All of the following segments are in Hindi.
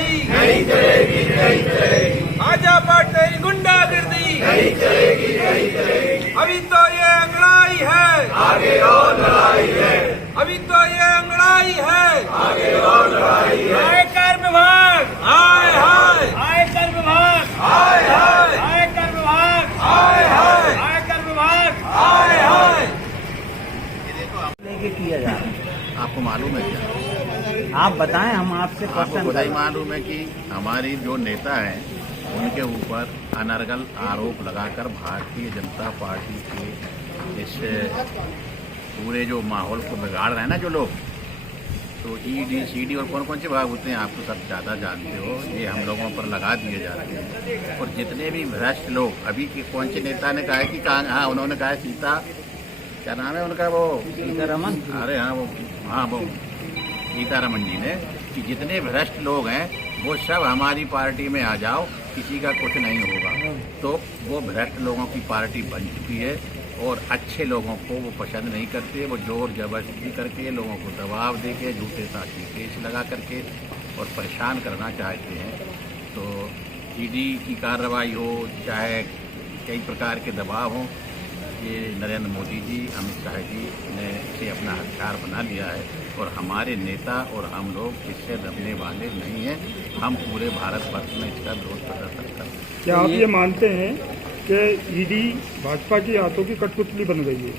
लड़ाई नहीं चलेगी, नहीं चलेगी। भाजपा तेरी गुंडागर्दी नहीं चलेगी, नहीं चलेगी। अभी तो ये अंगड़ाई है, आगे और लड़ाई है। अभी तो ये अंगड़ाई है, आगे और लड़ाई है। आयकर विभाग हाय हाय, आयकर विभाग हाय हाय, आयकर विभाग हाय हाय, आयकर विभाग हाय हाय। लेके किया जा रहा है, आपको मालूम है क्या? आप बताएं, हम आपसे आपको क्वेश्चन खुद ही मालूम है कि हमारी जो नेता हैं उनके ऊपर अनर्गल आरोप लगाकर भारतीय जनता पार्टी के इस पूरे जो माहौल को बिगाड़ रहे हैं ना जो लोग, तो ईडी सीडी और कौन कौन से विभाग होते हैं आपको सब ज़्यादा जानते हो, ये हम लोगों पर लगा दिए जा रहे हैं। और जितने भी भ्रष्ट लोग, अभी के कौन से नेता ने कहा है कि हाँ उन्होंने कहा है सीता, क्या नाम है उनका, वो सीतारमन, अरे हाँ वो सीतारमन जी ने, कि जितने भ्रष्ट लोग हैं वो सब हमारी पार्टी में आ जाओ, किसी का कुछ नहीं होगा। तो वो भ्रष्ट लोगों की पार्टी बन चुकी है और अच्छे लोगों को वो पसंद नहीं करते। वो जोर जबरदस्ती करके लोगों को दबाव देके झूठे साथी केस लगा करके और परेशान करना चाहते हैं। तो ईडी की कार्रवाई हो, चाहे कई प्रकार के दबाव हों, ये नरेंद्र मोदी जी, अमित शाह जी ने इसे अपना हथियार बना लिया है और हमारे नेता और हम लोग इससे दबने वाले नहीं हैं। हम पूरे भारतवर्ष में इसका विरोध प्रदर्शन करते हैं। क्या आप ये मानते हैं कि ईडी भाजपा की हाथों की कठपुतली बन गई है?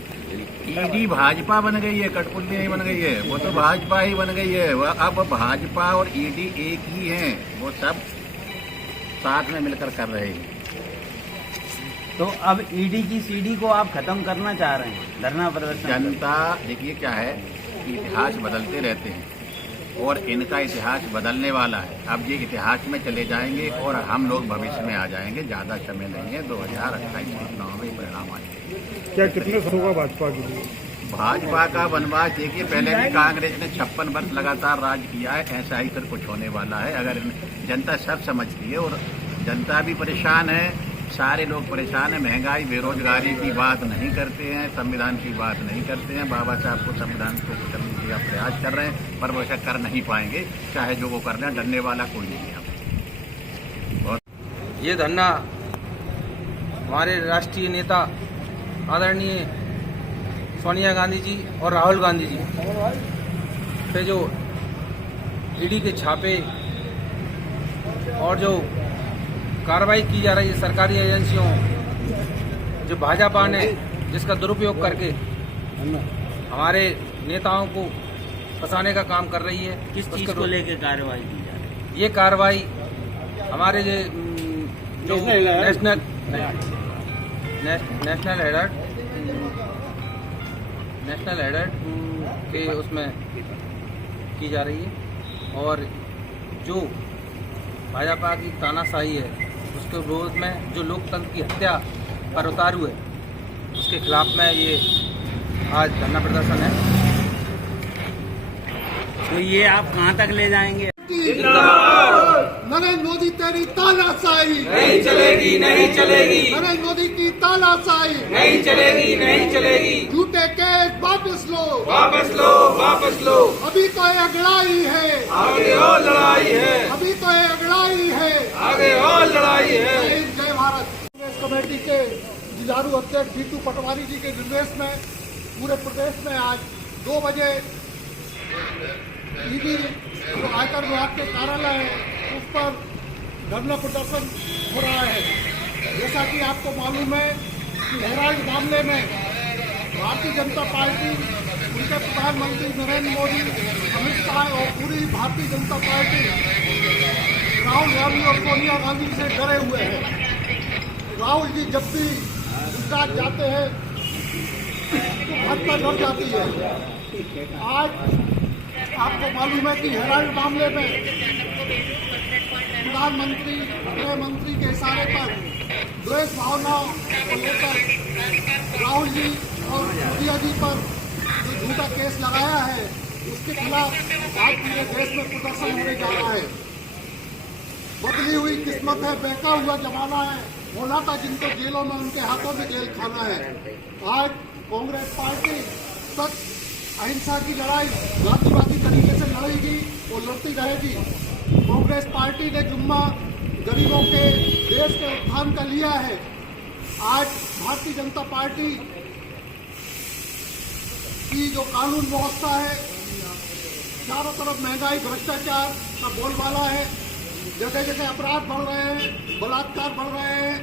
ईडी भाजपा बन गई है, कठपुतली नहीं बन गई है, वो तो भाजपा ही बन गई है। अब भाजपा और ईडी एक ही हैं, वो सब साथ में मिलकर कर रहे हैं। तो अब ईडी की सीडी को आप खत्म करना चाह रहे हैं, धरना प्रदर्शन? जनता देखिए क्या है कि इतिहास बदलते रहते हैं और इनका इतिहास बदलने वाला है। अब ये इतिहास में चले जाएंगे और हम लोग भविष्य में आ जाएंगे। ज़्यादा समय नहीं है, 2028 के चुनाव में परिणाम आएंगे। क्या कितने साल होगा भाजपा के लिए? भाजपा का वनवास देखिए, पहले भी कांग्रेस ने 56 वर्ष लगातार राज किया है, ऐसा ही फिर कुछ होने वाला है। अगर जनता सब समझती है और जनता भी परेशान है, सारे लोग परेशान हैं। महंगाई, बेरोजगारी की बात नहीं करते हैं, संविधान की बात नहीं करते हैं। बाबा साहब को संविधान को कुचलने का प्रयास कर रहे हैं, पर वो ऐसा कर नहीं पाएंगे, चाहे जो वो कर रहे हैं। डरने वाला कोई नहीं है। ये धरना हमारे राष्ट्रीय नेता आदरणीय सोनिया गांधी जी और राहुल गांधी जी पे जो ईडी के छापे और जो कार्रवाई की जा रही है सरकारी एजेंसियों, जो भाजपा ने जिसका दुरुपयोग करके हमारे नेताओं को फंसाने का काम कर रही है। किस चीज को लेकर कार्रवाई की जा रही है? ये कार्रवाई हमारे जो नेशनल हेडर के उसमें की जा रही है और जो भाजपा की तानाशाही है उसके विरोध में जो लोकतंत्र की हत्या पर उतारू है, उसके खिलाफ में ये आज धरना प्रदर्शन है। तो ये आप कहाँ तक ले जाएंगे? नरेंद्र मोदी तेरी तानाशाही नहीं चलेगी, नहीं चलेगी। नरेंद्र मोदी की तानाशाही नहीं चलेगी, नहीं चलेगी। झूठे केस वापस लो, वापस लो, वापस लो। अभी तो ये अगड़ाई है, आगे और लड़ाई है, अभी तो ये अगड़ाई है, आगे और लड़ाई है। जय भारत। कांग्रेस कमेटी के जुझारू अध्यक्ष जीतू पटवारी जी के निर्देश में पूरे प्रदेश में आज 2 बजे ईडी जो आयकर विभाग के कार्यालय है उस पर धरना प्रदर्शन हो रहा है। जैसा कि आपको मालूम है कि हेराल्ड मामले में भारतीय जनता पार्टी, उनके प्रधानमंत्री नरेंद्र मोदी, अमित शाह और पूरी भारतीय जनता पार्टी राहुल गांधी और सोनिया गांधी से डरे हुए हैं। राहुल जी जब भी गुजरात जाते हैं तो भाजपा डर जाती है। आज आपको मालूम है कि हेराल्ड मामले में प्रधानमंत्री, गृह मंत्री के इशारे पर द्वेष भावना को लेकर राहुल जी और मोदी जी पर जो झूठा केस लगाया है उसके खिलाफ आज पूरे देश में प्रदर्शन होने जा रहा है। बदली हुई किस्मत है, बहका हुआ जमाना है, होना था जिनको जेलों में उनके हाथों में जेल खाना है। आज कांग्रेस पार्टी सच अहिंसा की लड़ाई गांधीवादी तरीके से लड़ेगी और लड़ती रहेगी। कांग्रेस पार्टी ने जुम्मा गरीबों के देश के उत्थान का लिया है। आज भारतीय जनता पार्टी की जो कानून व्यवस्था है, चारों तरफ महंगाई, भ्रष्टाचार का बोलबाला है, जगह जगह अपराध बढ़ रहे हैं, बलात्कार बढ़ रहे हैं।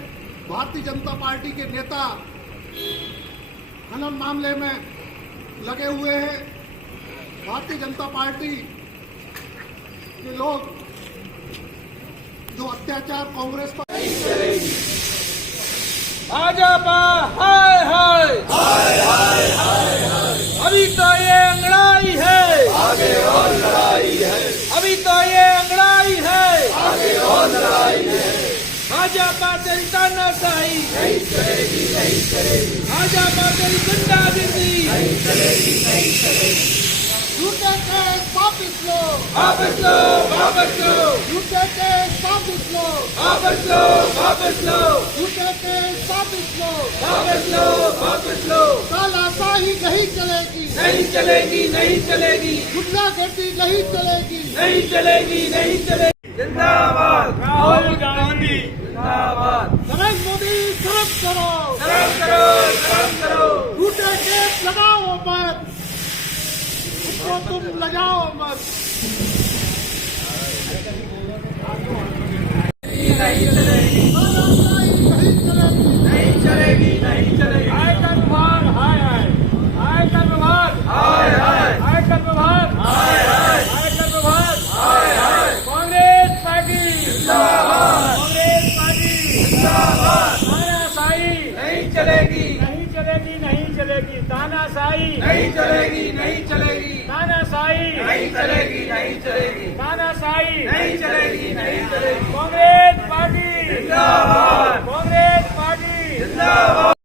भारतीय जनता पार्टी के नेता खनन मामले में लगे हुए हैं। भारतीय जनता पार्टी के लोग जो अत्याचार कांग्रेस पर भाजपा हाय हाय अभी तो ये अंगड़ाई है, आगे और लड़ाई है। अभी तो ये अंगड़ाई है, आगे और लड़ाई है। भाजपा तेरी तानाशाही नहीं चलेगी, नहीं चलेगी। भाजपा तेरी गुंडागिरी नहीं चलेगी, नहीं चलेगी। झूठे केस वापस लो, वापस लो, वापस लो, झूठे केस वापस लो, वापस लो, वापस लो, झूठे केस वापस लो। वापस लो, वापस लो। तानाशाही नहीं चलेगी, नहीं चलेगी, नहीं चलेगी, गुंडागर्दी नहीं चलेगी। नहीं चलेगी, नहीं चलेगी। जिंदाबाद राहुल गांधी, जिंदाबाद। नरेंद्र मोदी शर्म करो, शर्म करो, शर्म करो। झूठे केस लगाओ मत, उसको तुम लगाओ मत। नहीं चलेगी, तानाशाही नहीं चलेगी, नहीं चलेगी, नहीं चलेगी। आयकर विभाग हाय हाय, आयकर विभाग हाय हाय, आयकर विभाग हाय हाय, आयकर विभाग हाय हाय। कांग्रेस पार्टी जिंदाबाद, कांग्रेस पार्टी जिंदाबाद। तानाशाही नहीं चलेगी, नहीं चलेगी, नहीं चलेगी। तानाशाही नहीं चलेगी, नहीं चलेगी। तानाशाही नहीं चलेगी, नहीं चलेगी। तानाशाही नहीं चलेगी।